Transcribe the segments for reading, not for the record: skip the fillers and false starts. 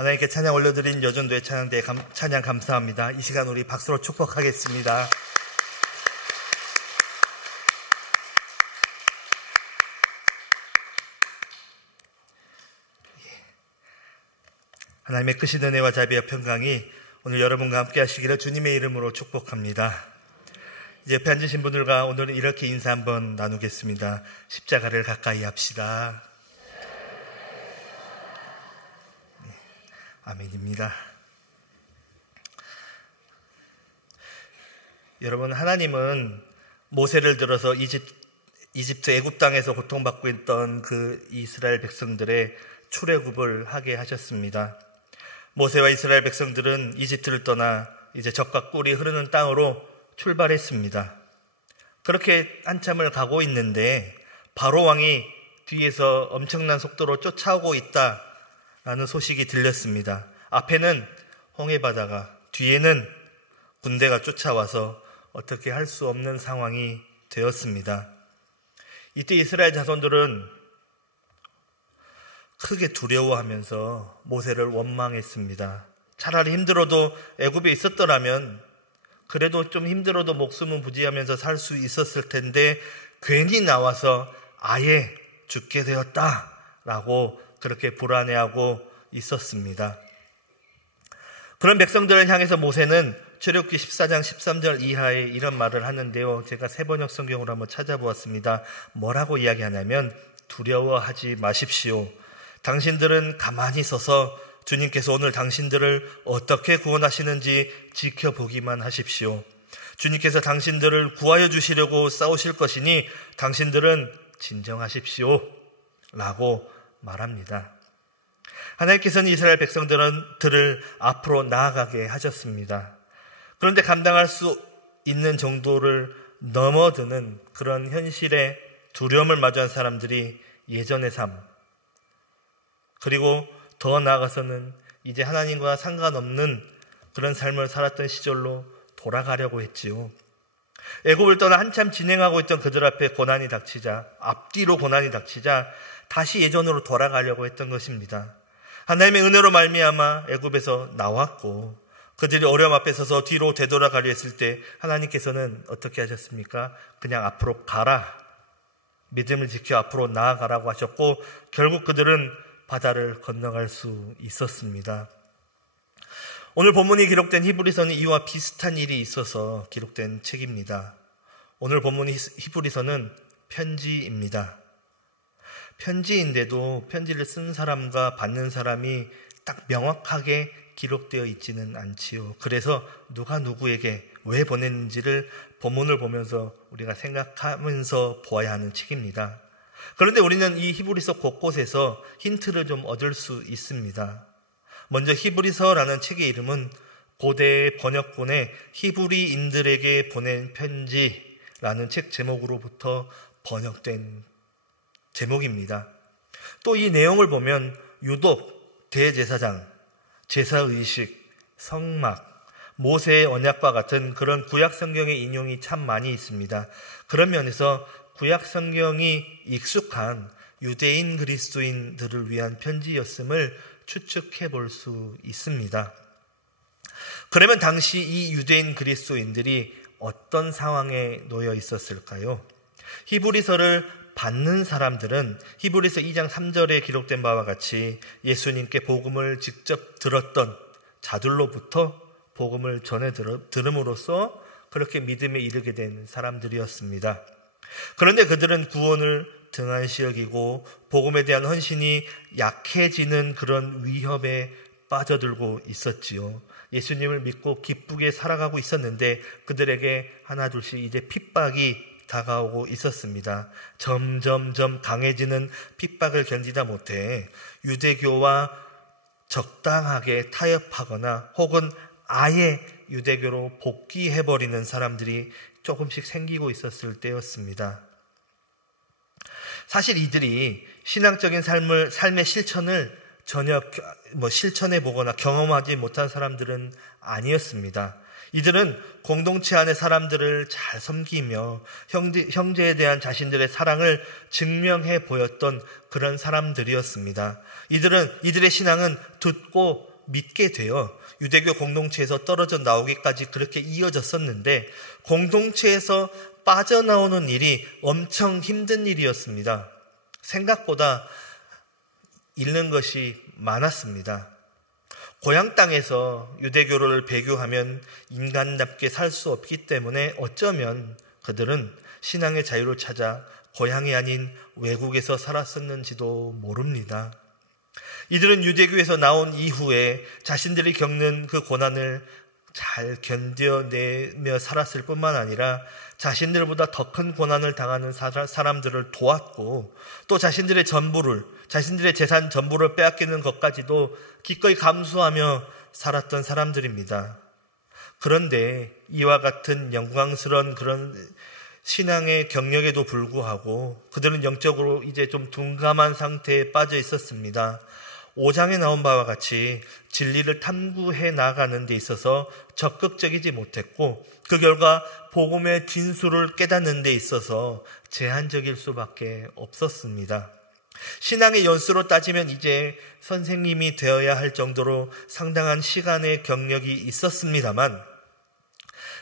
하나님께 찬양 올려드린 여전도의 찬양대 찬양 감사합니다. 이 시간 우리 박수로 축복하겠습니다. 하나님의 크신 은혜와 자비와 평강이 오늘 여러분과 함께 하시기를 주님의 이름으로 축복합니다. 이제 옆에 앉으신 분들과 오늘은 이렇게 인사 한번 나누겠습니다. 십자가를 가까이 합시다. 네, 아멘입니다. 여러분, 하나님은 모세를 들어서 이집트 애굽 땅에서 고통받고 있던 그 이스라엘 백성들의 출애굽을 하게 하셨습니다. 모세와 이스라엘 백성들은 이집트를 떠나 이제 적과 꿀이 흐르는 땅으로 출발했습니다. 그렇게 한참을 가고 있는데 바로 왕이 뒤에서 엄청난 속도로 쫓아오고 있다라는 소식이 들렸습니다. 앞에는 홍해바다가, 뒤에는 군대가 쫓아와서 어떻게 할 수 없는 상황이 되었습니다. 이때 이스라엘 자손들은 크게 두려워하면서 모세를 원망했습니다. 차라리 힘들어도 애굽에 있었더라면, 그래도 좀 힘들어도 목숨은 부지하면서 살 수 있었을 텐데 괜히 나와서 아예 죽게 되었다라고 그렇게 불안해하고 있었습니다. 그런 백성들을 향해서 모세는 출애굽기 14장 13절 이하에 이런 말을 하는데요. 제가 새번역 성경으로 한번 찾아보았습니다. 뭐라고 이야기하냐면, 두려워하지 마십시오. 당신들은 가만히 서서 주님께서 오늘 당신들을 어떻게 구원하시는지 지켜보기만 하십시오. 주님께서 당신들을 구하여 주시려고 싸우실 것이니 당신들은 진정하십시오 라고 말합니다. 하나님께서는 이스라엘 백성들을 앞으로 나아가게 하셨습니다. 그런데 감당할 수 있는 정도를 넘어드는 그런 현실의 두려움을 마주한 사람들이 예전의 삶, 그리고 더 나아가서는 이제 하나님과 상관없는 그런 삶을 살았던 시절로 돌아가려고 했지요. 애굽을 떠나 한참 진행하고 있던 그들 앞에 고난이 닥치자, 앞뒤로 고난이 닥치자 다시 예전으로 돌아가려고 했던 것입니다. 하나님의 은혜로 말미암아 애굽에서 나왔고, 그들이 어려움 앞에 서서 뒤로 되돌아가려 했을 때 하나님께서는 어떻게 하셨습니까? 그냥 앞으로 가라, 믿음을 지켜 앞으로 나아가라고 하셨고, 결국 그들은 바다를 건너갈 수 있었습니다. 오늘 본문이 기록된 히브리서는 이와 비슷한 일이 있어서 기록된 책입니다. 오늘 본문이 히브리서는 편지입니다. 편지인데도 편지를 쓴 사람과 받는 사람이 딱 명확하게 기록되어 있지는 않지요. 그래서 누가 누구에게 왜 보냈는지를 본문을 보면서 우리가 생각하면서 보아야 하는 책입니다. 그런데 우리는 이 히브리서 곳곳에서 힌트를 좀 얻을 수 있습니다. 먼저 히브리서라는 책의 이름은 고대 번역본의 히브리인들에게 보낸 편지라는 책 제목으로부터 번역된 제목입니다. 또 이 내용을 보면 유독 대제사장, 제사의식, 성막, 모세의 언약과 같은 그런 구약 성경의 인용이 참 많이 있습니다. 그런 면에서 구약 성경이 익숙한 유대인 그리스도인들을 위한 편지였음을 추측해 볼 수 있습니다. 그러면 당시 이 유대인 그리스도인들이 어떤 상황에 놓여 있었을까요? 히브리서를 받는 사람들은 히브리서 2장 3절에 기록된 바와 같이 예수님께 복음을 직접 들었던 자들로부터 복음을 전해 들음으로써 그렇게 믿음에 이르게 된 사람들이었습니다. 그런데 그들은 구원을 등한시 여기고 복음에 대한 헌신이 약해지는 그런 위협에 빠져들고 있었지요. 예수님을 믿고 기쁘게 살아가고 있었는데 그들에게 하나둘씩 이제 핍박이 다가오고 있었습니다. 점점점 강해지는 핍박을 견디다 못해 유대교와 적당하게 타협하거나 혹은 아예 유대교로 복귀해버리는 사람들이 조금씩 생기고 있었을 때였습니다. 사실 이들이 신앙적인 삶의 실천을 전혀 실천해보거나 경험하지 못한 사람들은 아니었습니다. 이들은 공동체 안의 사람들을 잘 섬기며 형제에 대한 자신들의 사랑을 증명해 보였던 그런 사람들이었습니다. 이들의 신앙은 듣고 믿게 되어 유대교 공동체에서 떨어져 나오기까지 그렇게 이어졌었는데, 공동체에서 빠져나오는 일이 엄청 힘든 일이었습니다. 생각보다 잃는 것이 많았습니다. 고향 땅에서 유대교를 배교하면 인간답게 살 수 없기 때문에 어쩌면 그들은 신앙의 자유를 찾아 고향이 아닌 외국에서 살았었는지도 모릅니다. 이들은 유대교에서 나온 이후에 자신들이 겪는 그 고난을 잘 견뎌내며 살았을 뿐만 아니라 자신들보다 더 큰 고난을 당하는 사람들을 도왔고, 또 자신들의 전부를, 자신들의 재산 전부를 빼앗기는 것까지도 기꺼이 감수하며 살았던 사람들입니다. 그런데 이와 같은 영광스러운 그런 신앙의 경력에도 불구하고 그들은 영적으로 이제 좀 둔감한 상태에 빠져 있었습니다. 5장에 나온 바와 같이 진리를 탐구해 나가는 데 있어서 적극적이지 못했고, 그 결과 복음의 진수를 깨닫는 데 있어서 제한적일 수밖에 없었습니다. 신앙의 연수로 따지면 이제 선생님이 되어야 할 정도로 상당한 시간의 경력이 있었습니다만,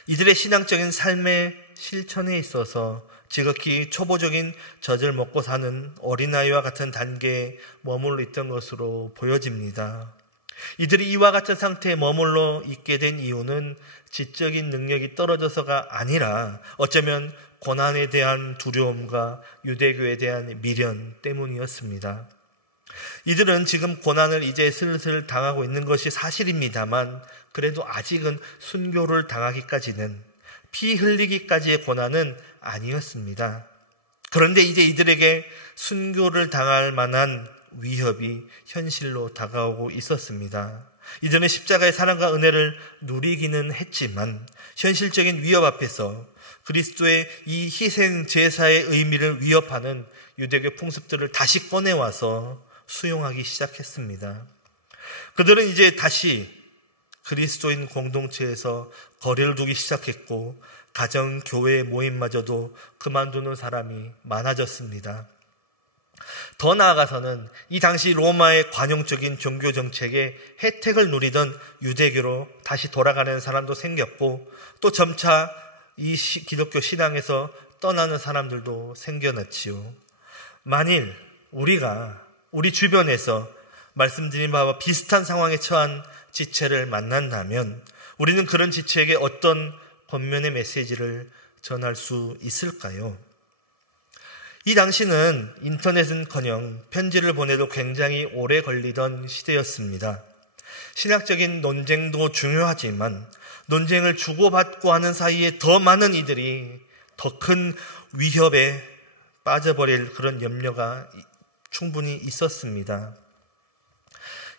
이들의 신앙적인 삶의 실천에 있어서 지극히 초보적인 젖을 먹고 사는 어린아이와 같은 단계에 머물러 있던 것으로 보여집니다. 이들이 이와 같은 상태에 머물러 있게 된 이유는 지적인 능력이 떨어져서가 아니라 어쩌면 고난에 대한 두려움과 유대교에 대한 미련 때문이었습니다. 이들은 지금 고난을 이제 슬슬 당하고 있는 것이 사실입니다만, 그래도 아직은 순교를 당하기까지는, 피 흘리기까지의 고난은 아니었습니다. 그런데 이제 이들에게 순교를 당할 만한 위협이 현실로 다가오고 있었습니다. 이들은 십자가의 사랑과 은혜를 누리기는 했지만 현실적인 위협 앞에서 그리스도의 이 희생 제사의 의미를 위협하는 유대교 풍습들을 다시 꺼내와서 수용하기 시작했습니다. 그들은 이제 다시 그리스도인 공동체에서 거리를 두기 시작했고, 가정, 교회 모임마저도 그만두는 사람이 많아졌습니다. 더 나아가서는 이 당시 로마의 관용적인 종교 정책에 혜택을 누리던 유대교로 다시 돌아가는 사람도 생겼고, 또 점차 이 기독교 신앙에서 떠나는 사람들도 생겨났지요. 만일 우리가 우리 주변에서 말씀드린 바와 비슷한 상황에 처한 지체를 만난다면 우리는 그런 지체에게 어떤 권면의 메시지를 전할 수 있을까요? 이 당시는 인터넷은커녕 편지를 보내도 굉장히 오래 걸리던 시대였습니다. 신학적인 논쟁도 중요하지만 논쟁을 주고받고 하는 사이에 더 많은 이들이 더 큰 위협에 빠져버릴 그런 염려가 충분히 있었습니다.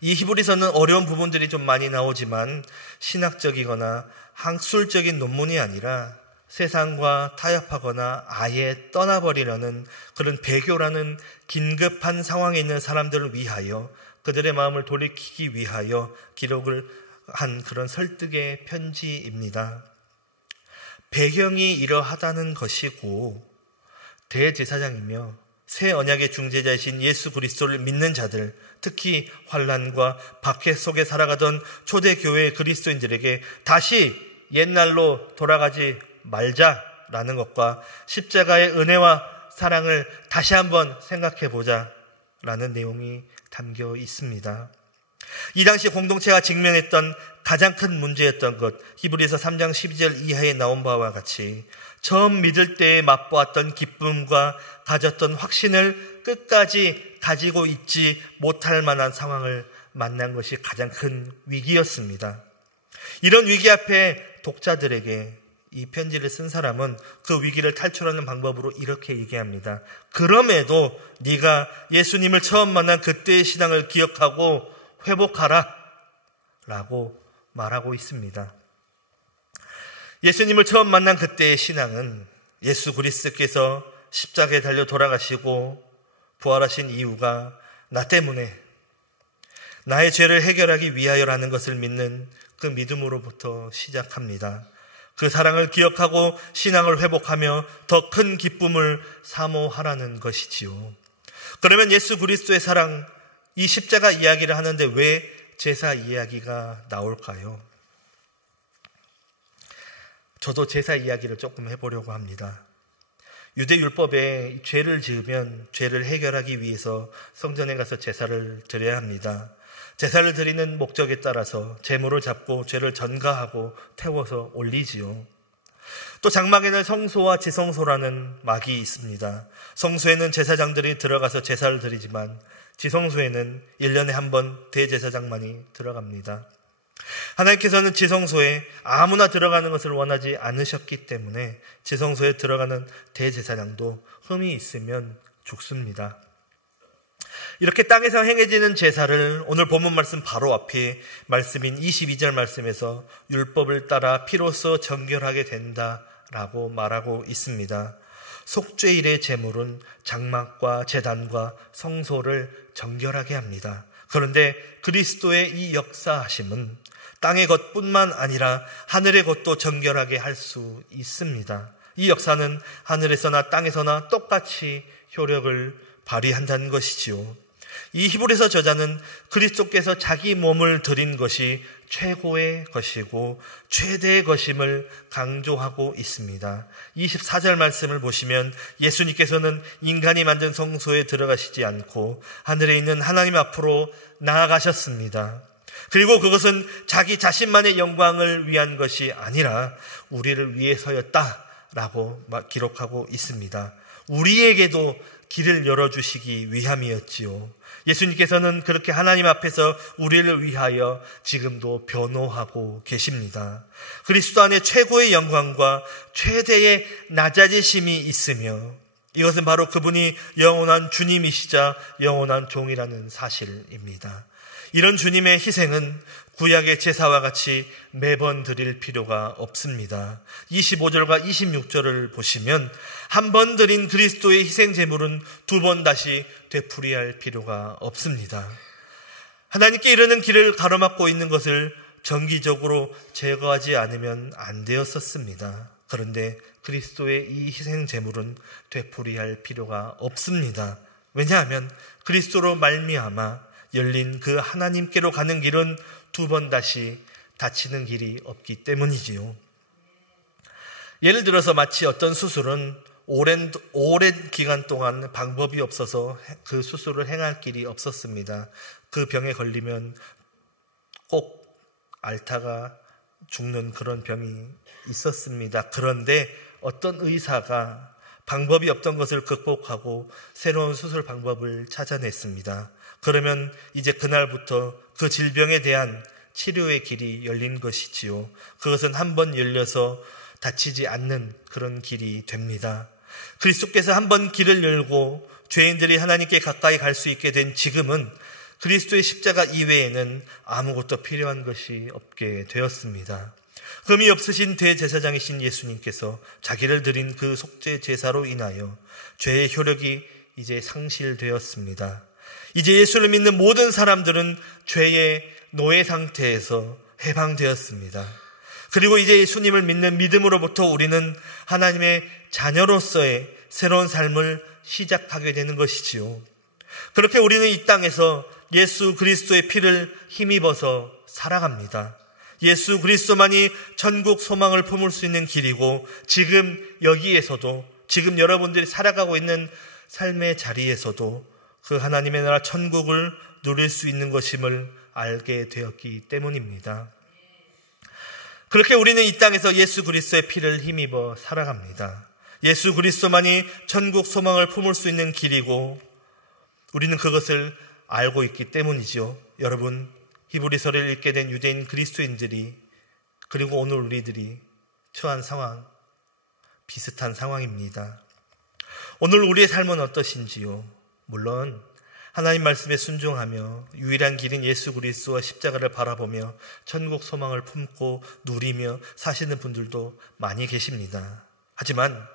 이 히브리서는 어려운 부분들이 좀 많이 나오지만 신학적이거나 학술적인 논문이 아니라 세상과 타협하거나 아예 떠나버리려는 그런 배교라는 긴급한 상황에 있는 사람들을 위하여, 그들의 마음을 돌이키기 위하여 기록을 한 그런 설득의 편지입니다. 배경이 이러하다는 것이고, 대제사장이며 새 언약의 중재자이신 예수 그리스도를 믿는 자들, 특히 환난과 박해 속에 살아가던 초대교회 그리스도인들에게 다시 옛날로 돌아가지 말자라는 것과 십자가의 은혜와 사랑을 다시 한번 생각해 보자라는 내용이 담겨 있습니다. 이 당시 공동체가 직면했던 가장 큰 문제였던 것, 히브리서 3장 12절 이하에 나온 바와 같이 처음 믿을 때에 맛보았던 기쁨과 가졌던 확신을 끝까지 가지고 있지 못할 만한 상황을 만난 것이 가장 큰 위기였습니다. 이런 위기 앞에 독자들에게 이 편지를 쓴 사람은 그 위기를 탈출하는 방법으로 이렇게 얘기합니다. 그럼에도 네가 예수님을 처음 만난 그때의 신앙을 기억하고 회복하라 라고 말하고 있습니다. 예수님을 처음 만난 그때의 신앙은 예수 그리스도께서 십자가에 달려 돌아가시고 부활하신 이유가 나 때문에 나의 죄를 해결하기 위하여라는 것을 믿는 그 믿음으로부터 시작합니다. 그 사랑을 기억하고 신앙을 회복하며 더 큰 기쁨을 사모하라는 것이지요. 그러면 예수 그리스도의 사랑, 이 십자가 이야기를 하는데 왜 제사 이야기가 나올까요? 저도 제사 이야기를 조금 해보려고 합니다. 유대 율법에 죄를 지으면 죄를 해결하기 위해서 성전에 가서 제사를 드려야 합니다. 제사를 드리는 목적에 따라서 제물을 잡고 죄를 전가하고 태워서 올리지요. 또 장막에는 성소와 지성소라는 막이 있습니다. 성소에는 제사장들이 들어가서 제사를 드리지만 지성소에는 1년에 한 번 대제사장만이 들어갑니다. 하나님께서는 지성소에 아무나 들어가는 것을 원하지 않으셨기 때문에 지성소에 들어가는 대제사장도 흠이 있으면 죽습니다. 이렇게 땅에서 행해지는 제사를 오늘 본문 말씀 바로 앞에 말씀인 22절 말씀에서 율법을 따라 피로써 정결하게 된다라고 말하고 있습니다. 속죄일의 제물은 장막과 제단과 성소를 정결하게 합니다. 그런데 그리스도의 이 역사하심은 땅의 것뿐만 아니라 하늘의 것도 정결하게 할 수 있습니다. 이 역사는 하늘에서나 땅에서나 똑같이 효력을 발휘한다는 것이지요. 이 히브리서 저자는 그리스도께서 자기 몸을 드린 것이 최고의 것이고 최대의 것임을 강조하고 있습니다. 24절 말씀을 보시면 예수님께서는 인간이 만든 성소에 들어가시지 않고 하늘에 있는 하나님 앞으로 나아가셨습니다. 그리고 그것은 자기 자신만의 영광을 위한 것이 아니라 우리를 위해서였다라고 기록하고 있습니다. 우리에게도 길을 열어주시기 위함이었지요. 예수님께서는 그렇게 하나님 앞에서 우리를 위하여 지금도 변호하고 계십니다. 그리스도 안에 최고의 영광과 최대의 낮아지심이 있으며 이것은 바로 그분이 영원한 주님이시자 영원한 종이라는 사실입니다. 이런 주님의 희생은 구약의 제사와 같이 매번 드릴 필요가 없습니다. 25절과 26절을 보시면 한 번 드린 그리스도의 희생 제물은 두 번 다시 되풀이할 필요가 없습니다. 하나님께 이르는 길을 가로막고 있는 것을 정기적으로 제거하지 않으면 안 되었었습니다. 그런데 그리스도의 이 희생 제물은 되풀이할 필요가 없습니다. 왜냐하면 그리스도로 말미암아 열린 그 하나님께로 가는 길은 두 번 다시 닫히는 길이 없기 때문이지요. 예를 들어서 마치 어떤 수술은 오랜 기간 동안 방법이 없어서 그 수술을 행할 길이 없었습니다. 그 병에 걸리면 꼭 앓다가 죽는 그런 병이 있었습니다. 그런데 어떤 의사가 방법이 없던 것을 극복하고 새로운 수술 방법을 찾아냈습니다. 그러면 이제 그날부터 그 질병에 대한 치료의 길이 열린 것이지요. 그것은 한 번 열려서 닫히지 않는 그런 길이 됩니다. 그리스도께서 한 번 길을 열고 죄인들이 하나님께 가까이 갈 수 있게 된 지금은 그리스도의 십자가 이외에는 아무것도 필요한 것이 없게 되었습니다. 흠이 없으신 대제사장이신 예수님께서 자기를 드린 그 속죄 제사로 인하여 죄의 효력이 이제 상실되었습니다. 이제 예수를 믿는 모든 사람들은 죄의 노예 상태에서 해방되었습니다. 그리고 이제 예수님을 믿는 믿음으로부터 우리는 하나님의 자녀로서의 새로운 삶을 시작하게 되는 것이지요. 그렇게 우리는 이 땅에서 예수 그리스도의 피를 힘입어서 살아갑니다. 예수 그리스도만이 천국 소망을 품을 수 있는 길이고 지금 여기에서도 지금 여러분들이 살아가고 있는 삶의 자리에서도 그 하나님의 나라 천국을 누릴 수 있는 것임을 알게 되었기 때문입니다. 그렇게 우리는 이 땅에서 예수 그리스도의 피를 힘입어 살아갑니다. 예수 그리스도만이 천국 소망을 품을 수 있는 길이고 우리는 그것을 알고 있기 때문이죠. 여러분, 히브리서를 읽게 된 유대인 그리스도인들이 그리고 오늘 우리들이 처한 상황 비슷한 상황입니다. 오늘 우리의 삶은 어떠신지요? 물론 하나님 말씀에 순종하며 유일한 길인 예수 그리스도와 십자가를 바라보며 천국 소망을 품고 누리며 사시는 분들도 많이 계십니다. 하지만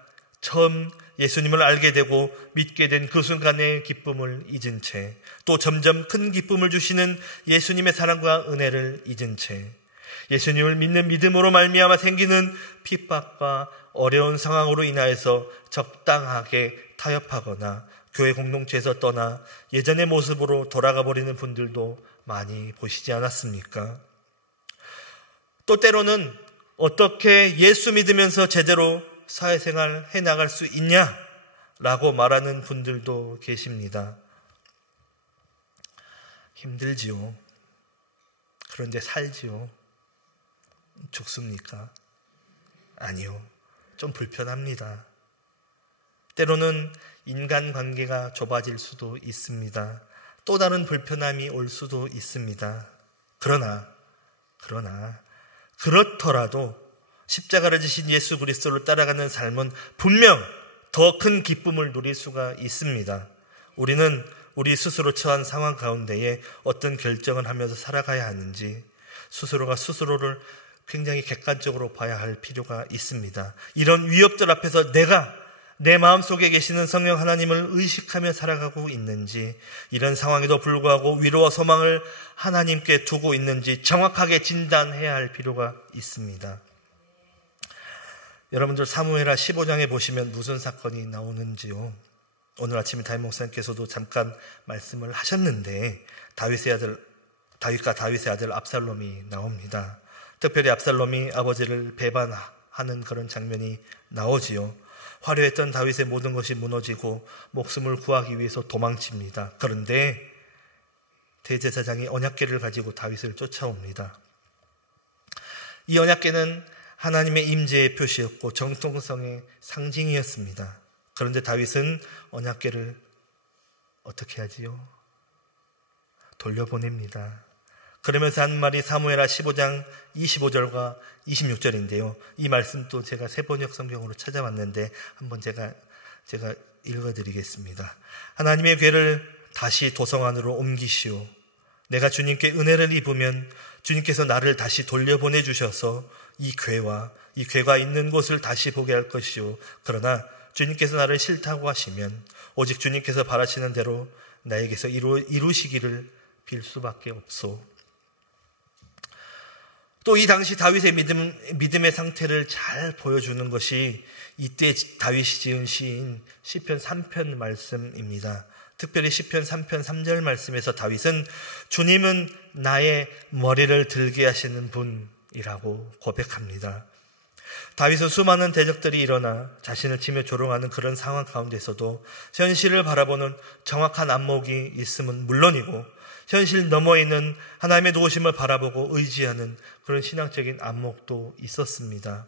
처음 예수님을 알게 되고 믿게 된 그 순간의 기쁨을 잊은 채 또 점점 큰 기쁨을 주시는 예수님의 사랑과 은혜를 잊은 채 예수님을 믿는 믿음으로 말미암아 생기는 핍박과 어려운 상황으로 인하여서 적당하게 타협하거나 교회 공동체에서 떠나 예전의 모습으로 돌아가 버리는 분들도 많이 보시지 않았습니까? 또 때로는 어떻게 예수 믿으면서 제대로 사회생활 해나갈 수 있냐라고 말하는 분들도 계십니다. 힘들지요. 그런데 살지요. 죽습니까? 아니요. 좀 불편합니다. 때로는 인간관계가 좁아질 수도 있습니다. 또 다른 불편함이 올 수도 있습니다. 그렇더라도 십자가를 지신 예수 그리스도를 따라가는 삶은 분명 더 큰 기쁨을 누릴 수가 있습니다. 우리는 우리 스스로 처한 상황 가운데에 어떤 결정을 하면서 살아가야 하는지 스스로가 스스로를 굉장히 객관적으로 봐야 할 필요가 있습니다. 이런 위협들 앞에서 내가 내 마음속에 계시는 성령 하나님을 의식하며 살아가고 있는지, 이런 상황에도 불구하고 위로와 소망을 하나님께 두고 있는지 정확하게 진단해야 할 필요가 있습니다. 여러분들 사무엘하 15장에 보시면 무슨 사건이 나오는지요. 오늘 아침에 담임 목사님께서도 잠깐 말씀을 하셨는데 다윗과 다윗의 아들 압살롬이 나옵니다. 특별히 압살롬이 아버지를 배반하는 그런 장면이 나오지요. 화려했던 다윗의 모든 것이 무너지고 목숨을 구하기 위해서 도망칩니다. 그런데 대제사장이 언약궤를 가지고 다윗을 쫓아옵니다. 이 언약궤는 하나님의 임재의 표시였고 정통성의 상징이었습니다. 그런데 다윗은 언약궤를 어떻게 하지요? 돌려보냅니다. 그러면서 한 말이 사무엘하 15장 25절과 26절인데요. 이 말씀도 제가 새번역 성경으로 찾아왔는데 한번 제가 읽어드리겠습니다. 하나님의 궤를 다시 도성 안으로 옮기시오. 내가 주님께 은혜를 입으면 주님께서 나를 다시 돌려보내 주셔서 이 궤가 있는 곳을 다시 보게 할 것이오. 그러나 주님께서 나를 싫다고 하시면 오직 주님께서 바라시는 대로 나에게서 이루시기를 빌 수밖에 없소. 또 이 당시 다윗의 믿음의 상태를 잘 보여주는 것이 이때 다윗이 지은 시인 시편 3편 말씀입니다. 특별히 시편 3편 3절 말씀에서 다윗은 주님은 나의 머리를 들게 하시는 분이라고 고백합니다. 다윗은 수많은 대적들이 일어나 자신을 치며 조롱하는 그런 상황 가운데서도 현실을 바라보는 정확한 안목이 있음은 물론이고 현실 너머에 있는 하나님의 도우심을 바라보고 의지하는 그런 신앙적인 안목도 있었습니다.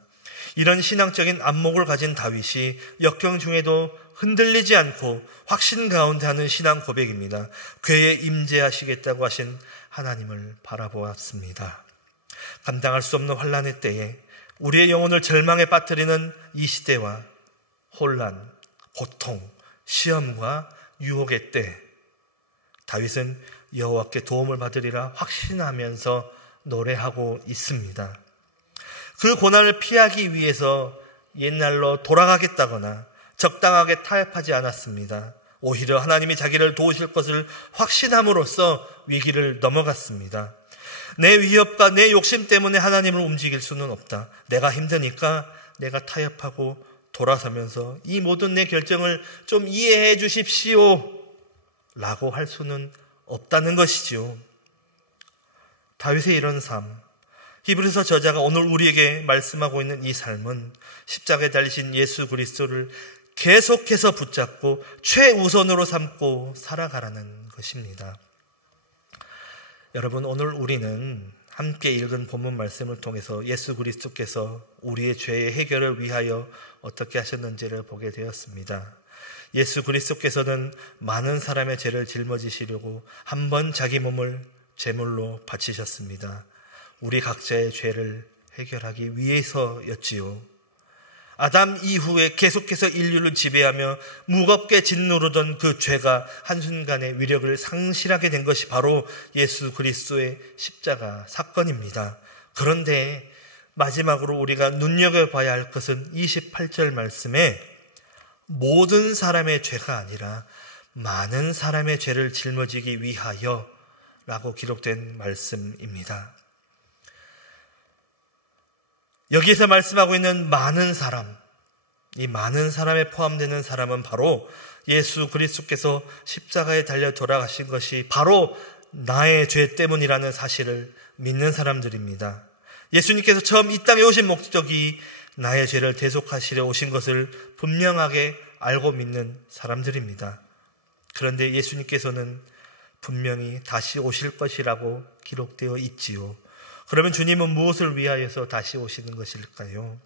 이런 신앙적인 안목을 가진 다윗이 역경 중에도 흔들리지 않고 확신 가운데 하는 신앙 고백입니다. 궤에 임재하시겠다고 하신 하나님을 바라보았습니다. 감당할 수 없는 환난의 때에 우리의 영혼을 절망에 빠뜨리는 이 시대와 혼란, 고통, 시험과 유혹의 때 다윗은 여호와께 도움을 받으리라 확신하면서 노래하고 있습니다. 그 고난을 피하기 위해서 옛날로 돌아가겠다거나 적당하게 타협하지 않았습니다. 오히려 하나님이 자기를 도우실 것을 확신함으로써 위기를 넘어갔습니다. 내 위협과 내 욕심 때문에 하나님을 움직일 수는 없다. 내가 힘드니까 내가 타협하고 돌아서면서 이 모든 내 결정을 좀 이해해 주십시오 라고 할 수는 없다는 것이지요. 다윗의 이런 삶, 히브리서 저자가 오늘 우리에게 말씀하고 있는 이 삶은 십자가에 달리신 예수 그리스도를 계속해서 붙잡고 최우선으로 삼고 살아가라는 것입니다. 여러분, 오늘 우리는 함께 읽은 본문 말씀을 통해서 예수 그리스도께서 우리의 죄의 해결을 위하여 어떻게 하셨는지를 보게 되었습니다. 예수 그리스도께서는 많은 사람의 죄를 짊어지시려고 한 번 자기 몸을 제물로 바치셨습니다. 우리 각자의 죄를 해결하기 위해서였지요. 아담 이후에 계속해서 인류를 지배하며 무겁게 짓누르던 그 죄가 한순간에 위력을 상실하게 된 것이 바로 예수 그리스도의 십자가 사건입니다. 그런데 마지막으로 우리가 눈여겨봐야 할 것은 28절 말씀에 모든 사람의 죄가 아니라 많은 사람의 죄를 짊어지기 위하여 라고 기록된 말씀입니다. 여기에서 말씀하고 있는 많은 사람, 이 많은 사람에 포함되는 사람은 바로 예수 그리스도께서 십자가에 달려 돌아가신 것이 바로 나의 죄 때문이라는 사실을 믿는 사람들입니다. 예수님께서 처음 이 땅에 오신 목적이 나의 죄를 대속하시려 오신 것을 분명하게 알고 믿는 사람들입니다. 그런데 예수님께서는 분명히 다시 오실 것이라고 기록되어 있지요. 그러면 주님은 무엇을 위하여서 다시 오시는 것일까요?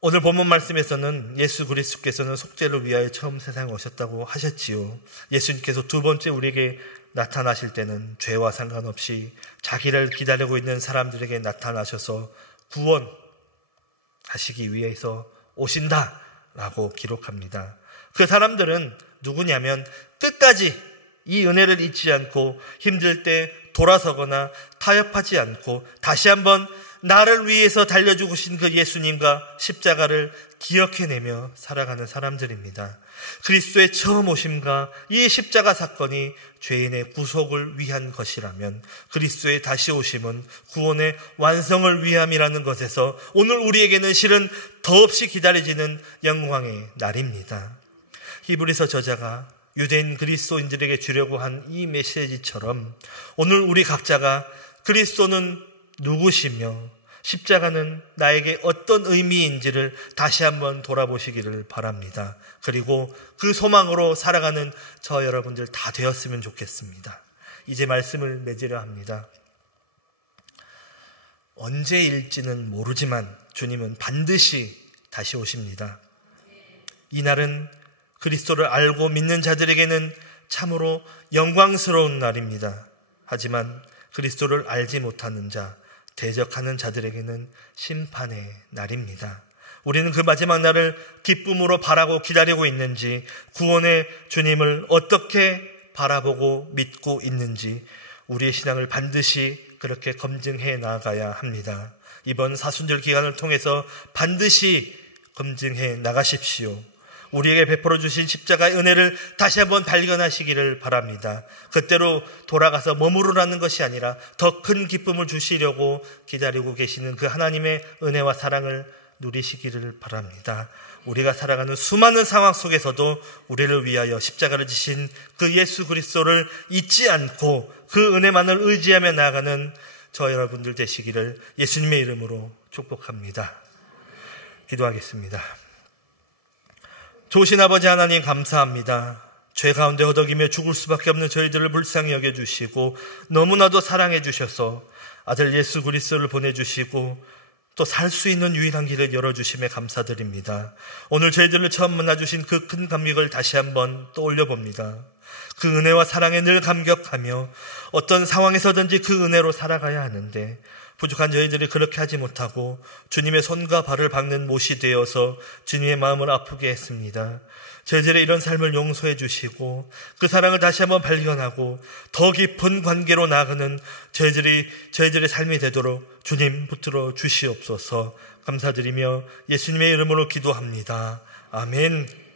오늘 본문 말씀에서는 예수 그리스도께서는 속죄를 위하여 처음 세상에 오셨다고 하셨지요. 예수님께서 두 번째 우리에게 나타나실 때는 죄와 상관없이 자기를 기다리고 있는 사람들에게 나타나셔서 구원하시기 위해서 오신다라고 기록합니다. 그 사람들은 누구냐면 끝까지 이 은혜를 잊지 않고 힘들 때 돌아서거나 타협하지 않고 다시 한번 나를 위해서 달려주신 그 예수님과 십자가를 기억해내며 살아가는 사람들입니다. 그리스도의 처음 오심과 이 십자가 사건이 죄인의 구속을 위한 것이라면 그리스도의 다시 오심은 구원의 완성을 위함이라는 것에서 오늘 우리에게는 실은 더없이 기다려지는 영광의 날입니다. 히브리서 저자가 유대인 그리스도인들에게 주려고 한 이 메시지처럼 오늘 우리 각자가 그리스도는 누구시며 십자가는 나에게 어떤 의미인지를 다시 한번 돌아보시기를 바랍니다. 그리고 그 소망으로 살아가는 저 여러분들 다 되었으면 좋겠습니다. 이제 말씀을 맺으려 합니다. 언제일지는 모르지만 주님은 반드시 다시 오십니다. 이날은 그리스도를 알고 믿는 자들에게는 참으로 영광스러운 날입니다. 하지만 그리스도를 알지 못하는 자, 대적하는 자들에게는 심판의 날입니다. 우리는 그 마지막 날을 기쁨으로 바라고 기다리고 있는지, 구원의 주님을 어떻게 바라보고 믿고 있는지 우리의 신앙을 반드시 그렇게 검증해 나가야 합니다. 이번 사순절 기간을 통해서 반드시 검증해 나가십시오. 우리에게 베풀어 주신 십자가의 은혜를 다시 한번 발견하시기를 바랍니다. 그때로 돌아가서 머무르라는 것이 아니라 더 큰 기쁨을 주시려고 기다리고 계시는 그 하나님의 은혜와 사랑을 누리시기를 바랍니다. 우리가 살아가는 수많은 상황 속에서도 우리를 위하여 십자가를 지신 그 예수 그리스도를 잊지 않고 그 은혜만을 의지하며 나아가는 저 여러분들 되시기를 예수님의 이름으로 축복합니다. 기도하겠습니다. 좋으신 아버지 하나님 감사합니다. 죄 가운데 허덕이며 죽을 수밖에 없는 저희들을 불쌍히 여겨주시고 너무나도 사랑해 주셔서 아들 예수 그리스도를 보내주시고 또 살 수 있는 유일한 길을 열어주심에 감사드립니다. 오늘 저희들을 처음 만나주신 그 큰 감격을 다시 한번 떠올려 봅니다. 그 은혜와 사랑에 늘 감격하며 어떤 상황에서든지 그 은혜로 살아가야 하는데 부족한 저희들이 그렇게 하지 못하고 주님의 손과 발을 박는 못이 되어서 주님의 마음을 아프게 했습니다. 저희들의 이런 삶을 용서해 주시고 그 사랑을 다시 한번 발견하고 더 깊은 관계로 나아가는 저희들의 삶이 되도록 주님 붙들어 주시옵소서. 감사드리며 예수님의 이름으로 기도합니다. 아멘.